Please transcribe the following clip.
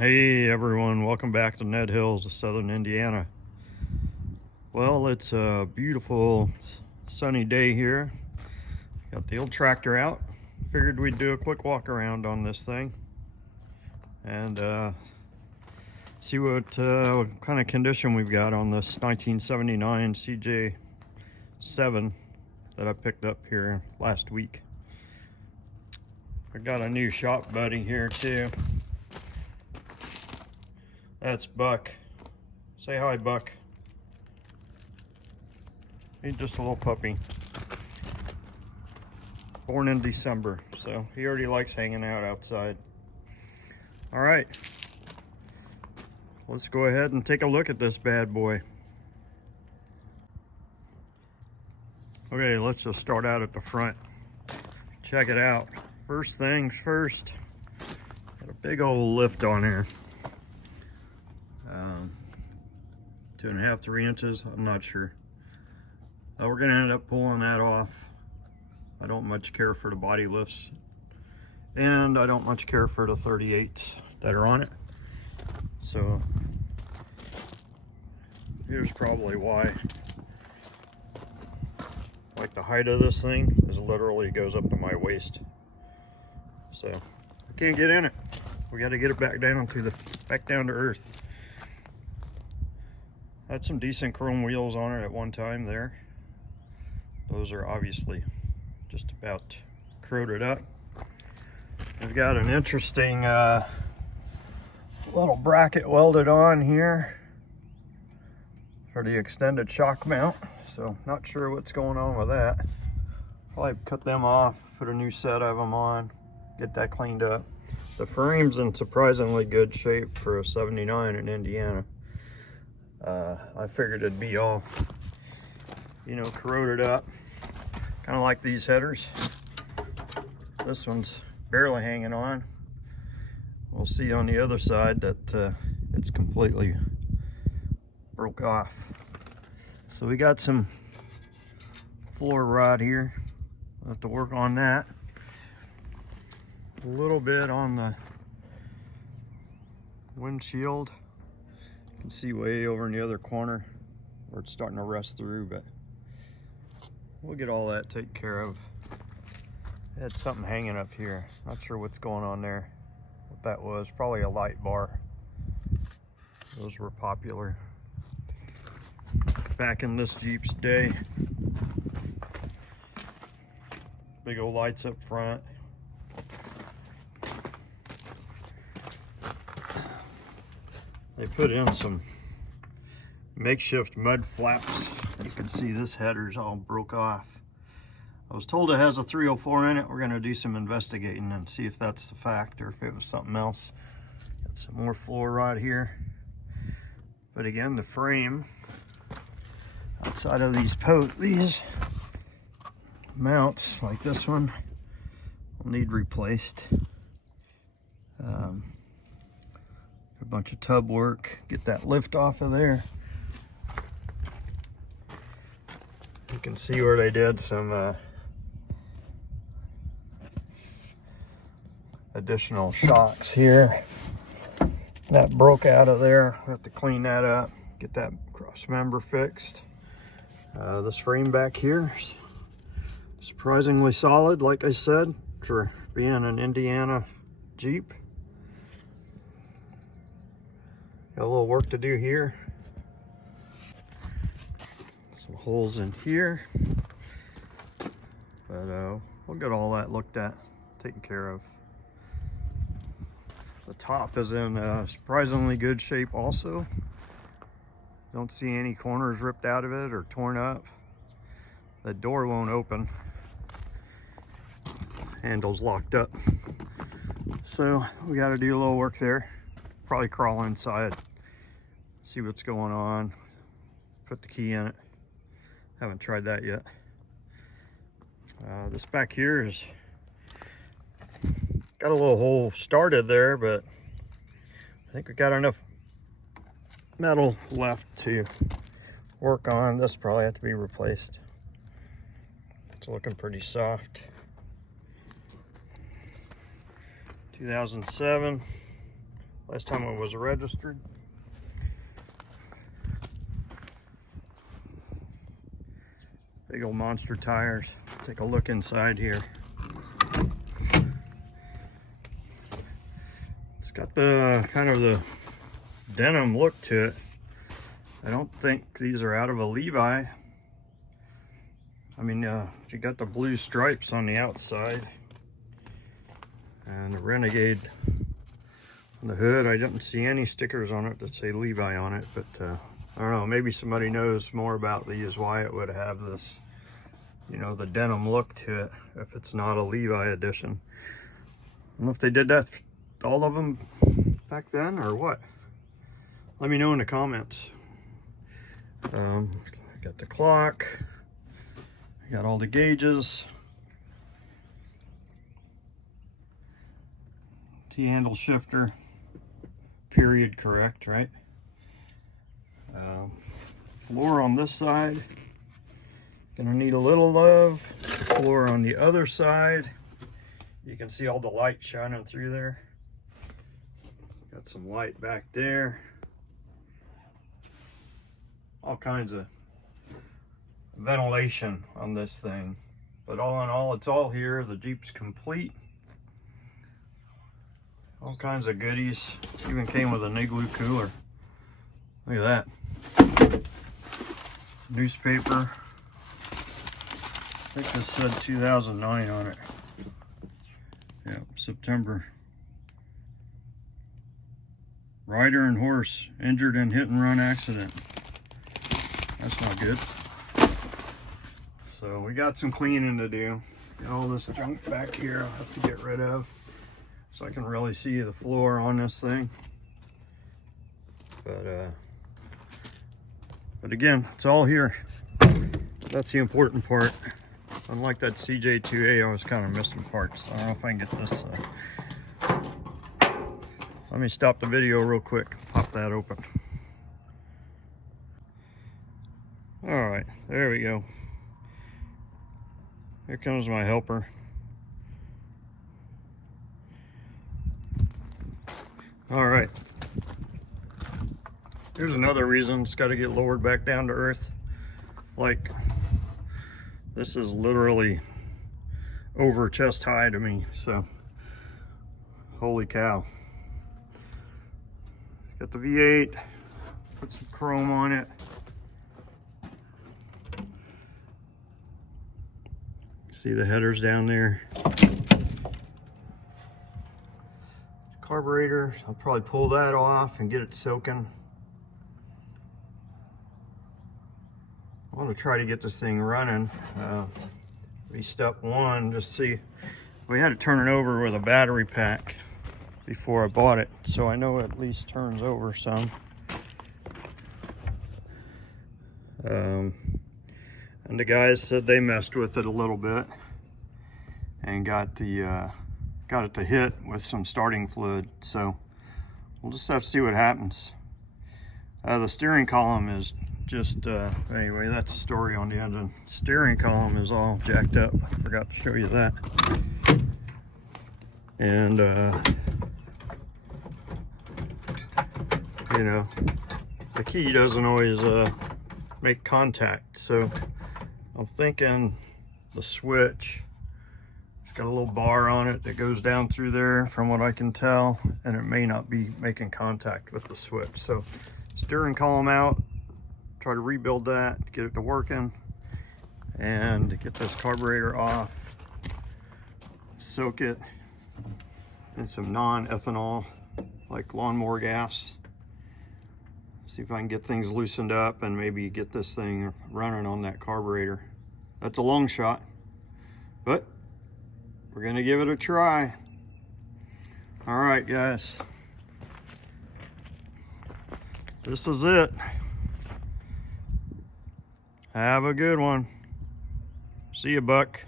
Hey everyone, welcome back to Ned Hills of Southern Indiana. Well, it's a beautiful sunny day here. Got the old tractor out. Figured we'd do a quick walk around on this thing and see what kind of condition we've got on this 1979 CJ7 that I picked up here last week. I got a new shop buddy here too. That's Buck. Say hi, Buck. He's just a little puppy. Born in December, so he already likes hanging out outside. All right, let's go ahead and take a look at this bad boy. Okay, let's just start out at the front. Check it out. First things first, got a big old lift on here. 2.5, 3 inches, I'm not sure. We're gonna end up pulling that off. I don't much care for the body lifts, and I don't much care for the 38s that are on it. So here's probably why. Like, the height of this thing is literally goes up to my waist. So I can't get in it. We got to get it back down to earth. Had some decent chrome wheels on it at one time there. Those are obviously just about corroded up. We've got an interesting little bracket welded on here for the extended shock mount. So not sure what's going on with that. Probably cut them off, put a new set of them on, get that cleaned up. The frame's in surprisingly good shape for a 79 in Indiana. I figured it'd be all, corroded up, kind of like these headers. This one's barely hanging on. We'll see on the other side that it's completely broke off. So we got some floor rot here. We'll have to work on that. A little bit on the windshield. You can see way over in the other corner where it's starting to rust through, but we'll get all that taken care of. I had something hanging up here. Not sure what's going on there. What that was, probably a light bar. Those were popular back in this Jeep's day. Big old lights up front. They put in some makeshift mud flaps. You can see this header's all broke off. I was told it has a 304 in it. We're gonna do some investigating and see if that's the fact or if it was something else. Got some more floor rot here. But again, the frame outside of these mounts like this one will need replaced. A bunch of tub work, get that lift off of there. You can see where they did some additional shocks here. That broke out of there. We have to clean that up, get that cross member fixed. This frame back here is surprisingly solid, like I said, for being an Indiana Jeep. Got a little work to do here. Some holes in here. But we'll get all that looked at, taken care of. The top is in surprisingly good shape also. Don't see any corners ripped out of it or torn up. The door won't open. Handle's locked up. So we got to do a little work there. Probably crawl inside, see what's going on, put the key in it. Haven't tried that yet. This back here is got a little hole started there, but I think we got enough metal left to work on. This probably have to be replaced. It's looking pretty soft. 2007 last time it was registered. Big old monster tires. Take a look inside here. It's got the kind of the denim look to it. I don't think these are out of a Levi. I mean, you got the blue stripes on the outside and the Renegade on the hood. I didn't see any stickers on it that say Levi on it, but I don't know, maybe somebody knows more about these, why it would have this, you know, the denim look to it if it's not a Levi edition. I don't know if they did that all of them back then or what. Let me know in the comments. I got the clock. I got all the gauges. T-handle shifter. Period correct, right? Floor on this side. Gonna need a little love. Floor on the other side. You can see all the light shining through there. Got some light back there. All kinds of ventilation on this thing. But all in all, it's all here. The Jeep's complete. All kinds of goodies. Even came with an igloo cooler. Look at that. Newspaper. I think this said 2009 on it. Yeah, September. Rider and horse injured in hit and run accident. That's not good. So we got some cleaning to do. Got all this junk back here I'll have to get rid of so I can really see the floor on this thing. But again, it's all here. That's the important part. Unlike that CJ2A, I was kind of missing parts. I don't know if I can get this. Let me stop the video real quick. Pop that open. All right, there we go. Here comes my helper. All right. Here's another reason it's got to get lowered back down to earth. Like, this is literally over chest high to me, so holy cow. Got the V8, put some chrome on it. See the headers down there. Carburetor, I'll probably pull that off and get it soaking. I want to try to get this thing running. Be step one, just see. We had to turn it over with a battery pack before I bought it, so I know it at least turns over some. And the guys said they messed with it a little bit and got it to hit with some starting fluid. So we'll just have to see what happens. The steering column is just, anyway, that's the story on the engine. Steering column is all jacked up. I forgot to show you that. And, you know, the key doesn't always make contact. So I'm thinking the switch, it's got a little bar on it that goes down through there from what I can tell, and it may not be making contact with the switch. So steering column out, try to rebuild that, get it to working, and get this carburetor off, soak it in some non-ethanol, like lawnmower gas. See if I can get things loosened up and maybe get this thing running on that carburetor. That's a long shot, but we're gonna give it a try. All right, guys. This is it. Have a good one. See you, Buck.